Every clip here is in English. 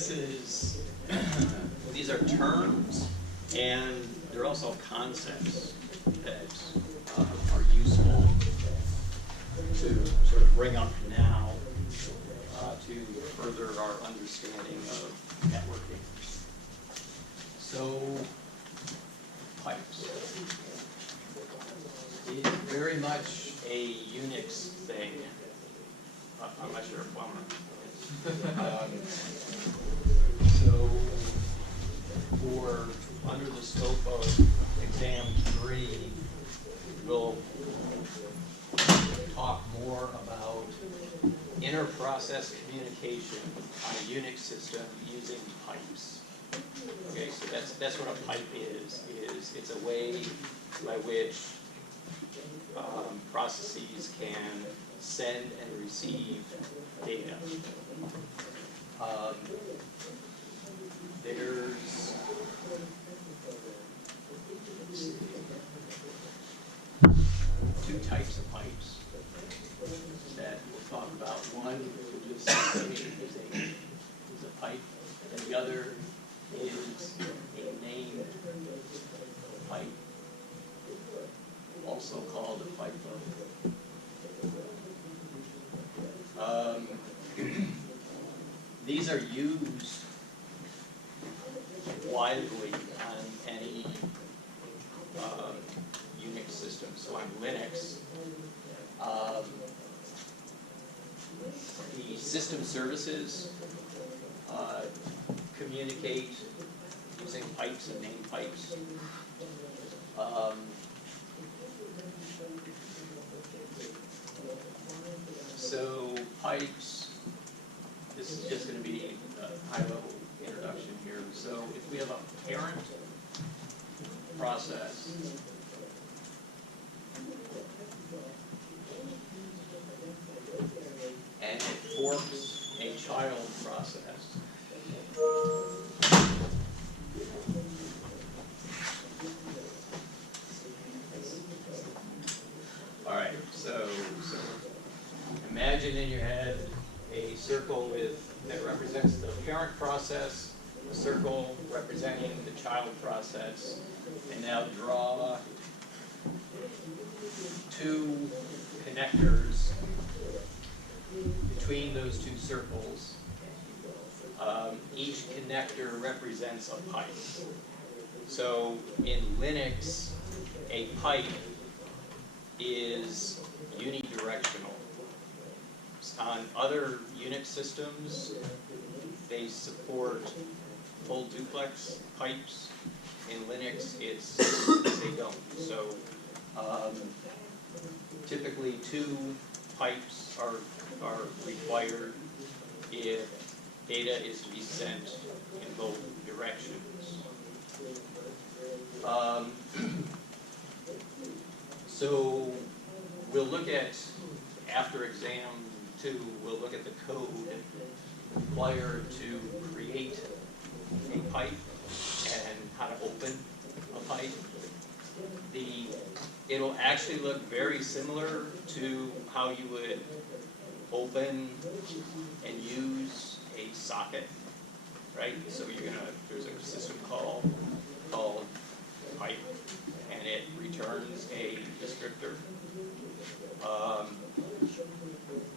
this is, these are terms, and they're also concepts that are useful to sort of bring up now to further our understanding of networking. So, pipes is very much a Unix thing. I'm not sure if so, for under the scope of exam 3, we'll talk more about inter-process communication on a Unix system using pipes. Okay, so that's what a pipe is it's a way by which processes can send and receive data. There's two types of pipes that we'll talk about. One is a pipe, and the other is a named pipe, also called a pipe load. These are used widely on any Unix system. So on Linux, the system services communicate using pipes and named pipes. So pipes, this is just going to be a high-level introduction here. So if we have a parent process, and it forks a child process, all right, so imagine in your head a circle that represents the parent process, a circle representing the child process, and now draw two connectors between those two circles. Each connector represents a pipe. So in Linux, a pipe is unidirectional. On other Unix systems, they support full duplex pipes. In Linux, they don't. So typically 2 pipes are required if data is to be sent in both directions. So we'll look at, after exam 2, we'll look at the code required to create a pipe and how to open a pipe. It'll actually look very similar to how you would open and use a socket, right? So there's a system call called pipe, and it returns a descriptor.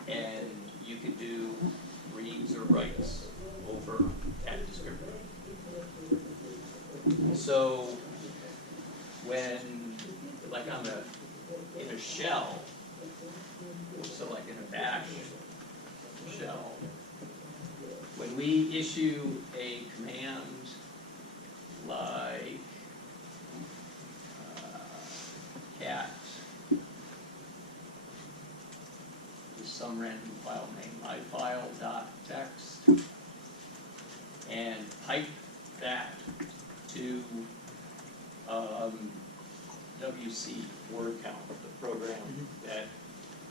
And you can do reads or writes over that descriptor. So when, like in a shell, so like in a bash shell, when we issue a command like cat, just some random file name, myfile.txt, and pipe that to WC, word count, the program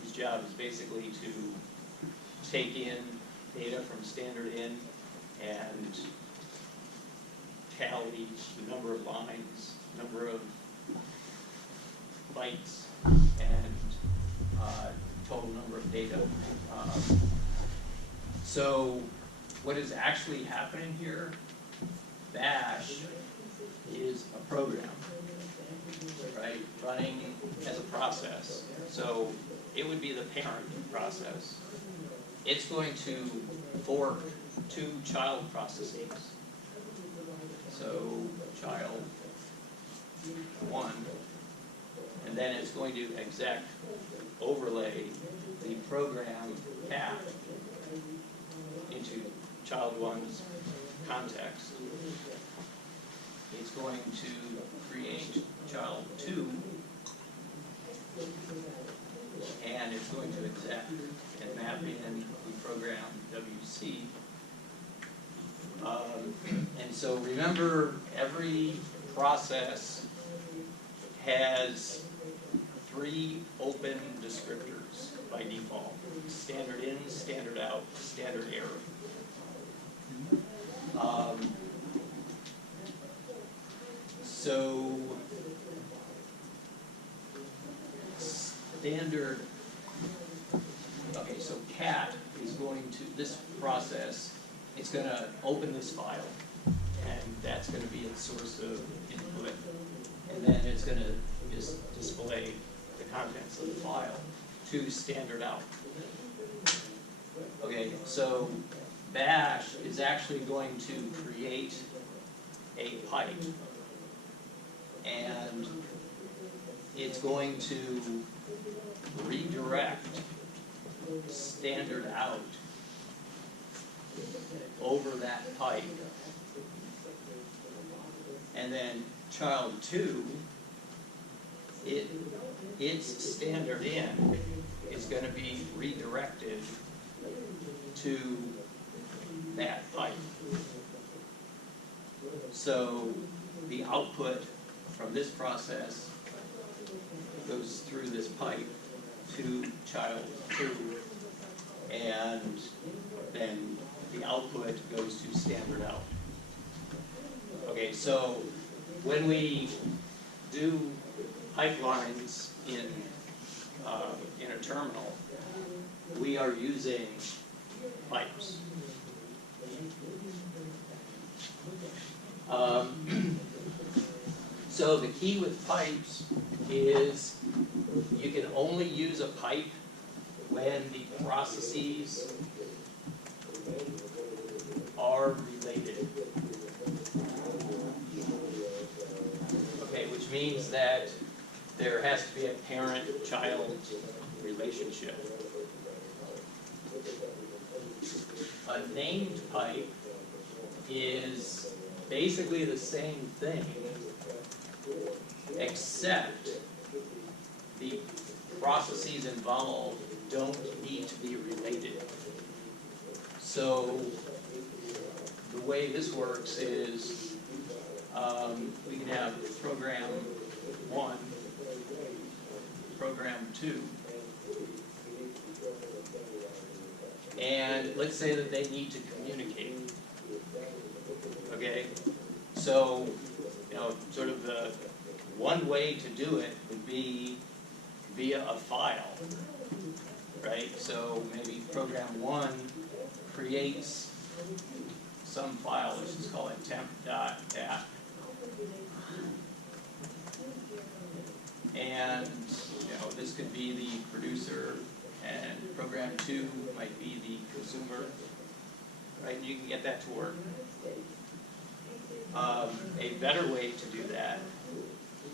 whose job is basically to take in data from standard in and tally the number of lines, number of bytes, and total number of data. So what is actually happening here, bash is a program, right, running as a process. So it would be the parent process. It's going to fork two child processes. So child 1, and then it's going to exec overlay the program cat into child 1's context. It's going to create child 2, and it's going to exec and map in the program WC. And so remember, every process has 3 open descriptors by default: standard in, standard out, standard error. So standard, okay, so cat is going to, this process, it's going to open this file, and that's going to be its source of input, and then it's going to just display the contents of the file to standard out. Okay, so bash is actually going to create a pipe, and it's going to redirect standard out over that pipe, and then child 2, its standard in is going to be redirected to that pipe. So the output from this process goes through this pipe to child 2, and then the output goes to standard out. Okay, so when we do pipelines in a terminal, we are using pipes. So the key with pipes is you can only use a pipe when the processes are related. Okay, which means that there has to be a parent-child relationship. A named pipe is basically the same thing, except the processes involved don't need to be related. So the way this works is we can have program 1, program 2, and let's say that they need to communicate. Okay, so sort of the one way to do it would be via a file, right? So maybe program 1 creates some file, let's just call it temp.dat. And this could be the producer, and program 2 might be the consumer, right? And you can get that to work. A better way to do that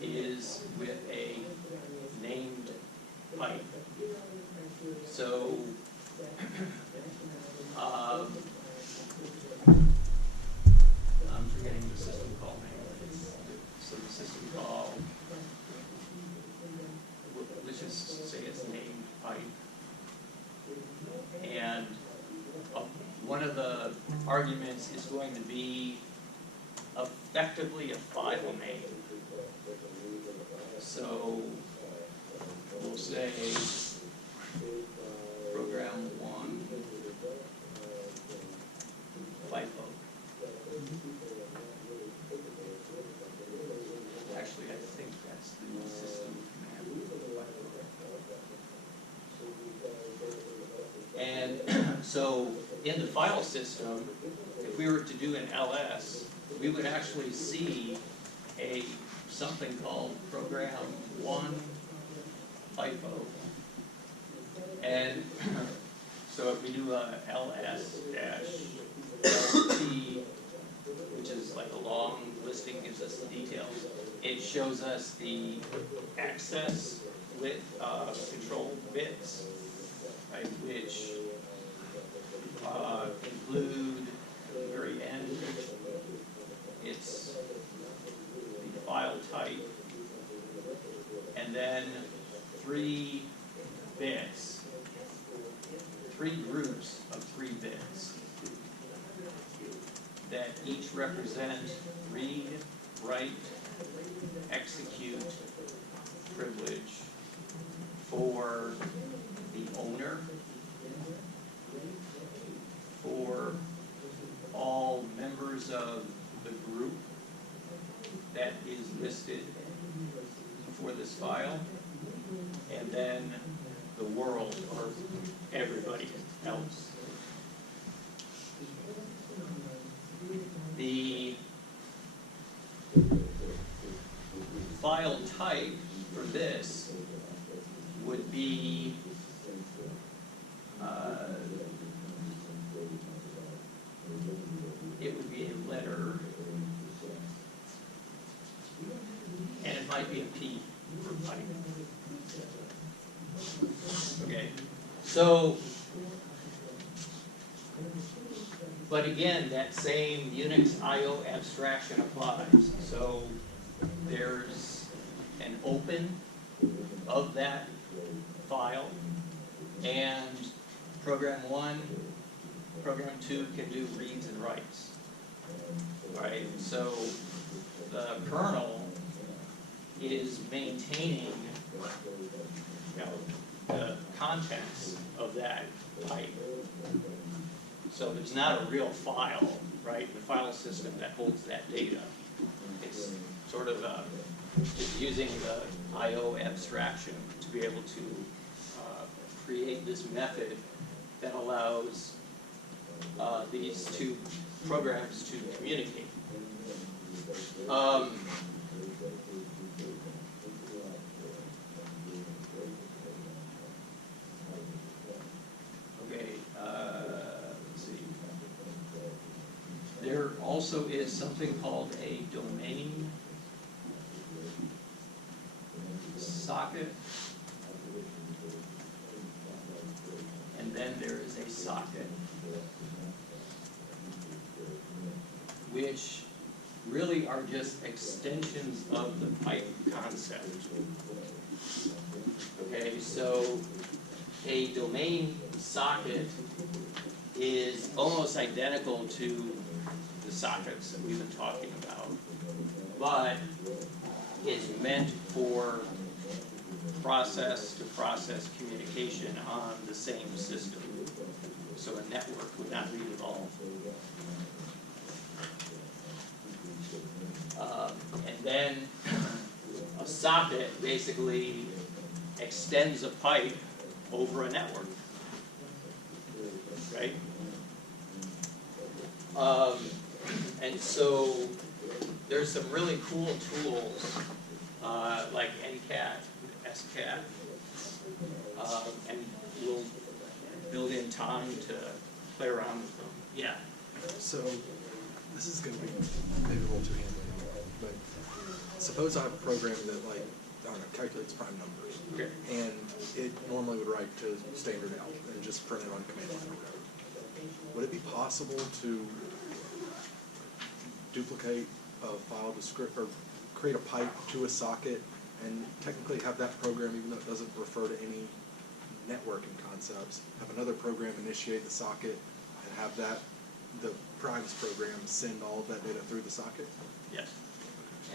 is with a named pipe. So I'm forgetting the system call name. So the system call, let's just say it's named pipe. And one of the arguments is going to be effectively a file name. So we'll say program 1 FIFO. Actually, I think that's the system command. And so in the file system, if we were to do an LS, we would actually see something called program 1 FIFO. And so if we do a LS-LT, which is like a long listing, gives us the details, it shows us the access with control bits, right, which include at the very end, it's the file type, and then 3 bits, 3 groups of 3 bits that each represent read, write, execute privilege for the owner, for all members of the group that is listed for this file, and then the world, or everybody else. The file type for this would be it would be a letter, and it might be a P for pipe. Okay, so, but again, that same Unix I/O abstraction applies. So there's an open of that file, and program 1, program 2 can do reads and writes. All right, so the kernel is maintaining, you know, the contents of that pipe. So there's not a real file, right, the file system that holds that data. It's sort of just using the I/O abstraction to be able to create this method that allows these 2 programs to communicate. Let's see. There also is something called a domain socket, and then there is a socket, which really are just extensions of the pipe concept. Okay, so a domain socket is almost identical to the sockets that we've been talking about, but is meant for process-to-process communication on the same system. So a network would not be involved. And then a socket basically extends a pipe over a network, right? And so there's some really cool tools like NCAT, SCAT, and we'll build in time to play around with them. Yeah. So this is going to be maybe a little too handy, but suppose I have a program that, like, I don't know, calculates prime numbers, Okay. and it normally would write to standard out and just print it on command line or whatever. Would it be possible to duplicate a file descriptor, or create a pipe to a socket, and technically have that program, even though it doesn't refer to any networking concepts, have another program initiate the socket and have that, the primes program, send all of that data through the socket? Yes.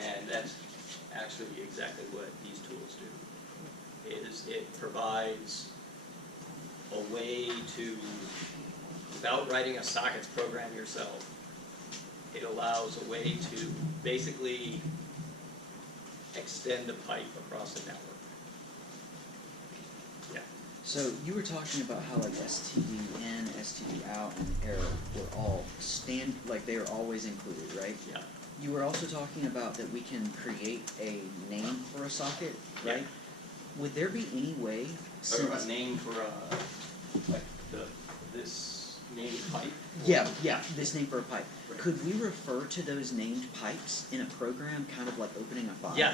And that's actually exactly what these tools do. It provides a way to, without writing a sockets program yourself, it allows a way to basically extend a pipe across a network. Yeah. So you were talking about how like STD in, STD out, and stand, like they are always included, right? Yeah. You were also talking about that we can create a name for a socket, right? Yeah. Would there be any way, Or a since, name for like this named pipe? yeah, this name for a pipe. Right. Could we refer to those named pipes in a program, kind of like opening a file? Yeah,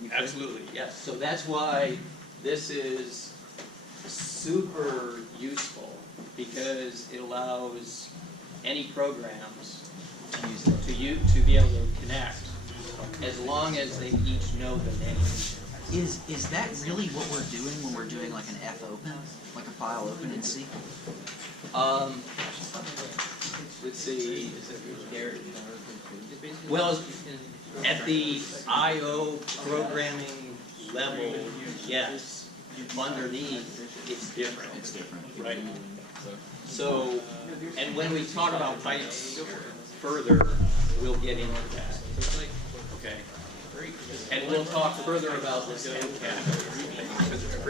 You could? absolutely, yes. So that's why this is super useful, because it allows any programs To use those. to be able to connect, as long as they each know the name. Is that really what we're doing when we're doing like an F open, like a file open in C? Let's see, well, at the I/O programming level, yes. Underneath, it's different. It's different. Right. So, and when we talk about pipes further, we'll get into that. Okay. And we'll talk further about this MCAT.